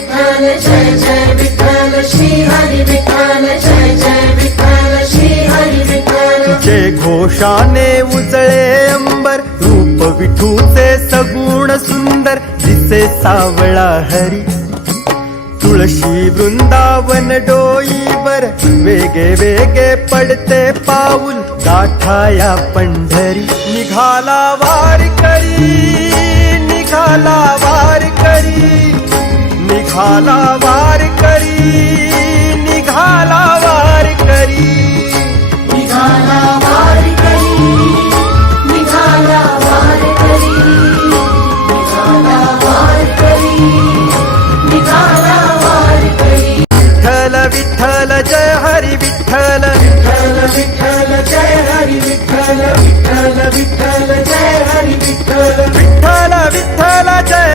विठाल जय जय विठाल श्री हरी विठाल जय जय विठाल श्री हरी विठाल जे घोषाने उजळे अंबर रूप विठूचे सगुण सुंदर दिसे सावळा हरी. तुळशी वृंदावन डोईवर वेगे वेगे पडते पाऊल गाठाया पंढरी. निघाला वा निघाला वार करी निघाला वार करी. निघाला वार करी निघाला वार करी. निघाला वार करी निघाला वार करी. विठ्ठल विठ्ठल जय हरी विठ्ठल.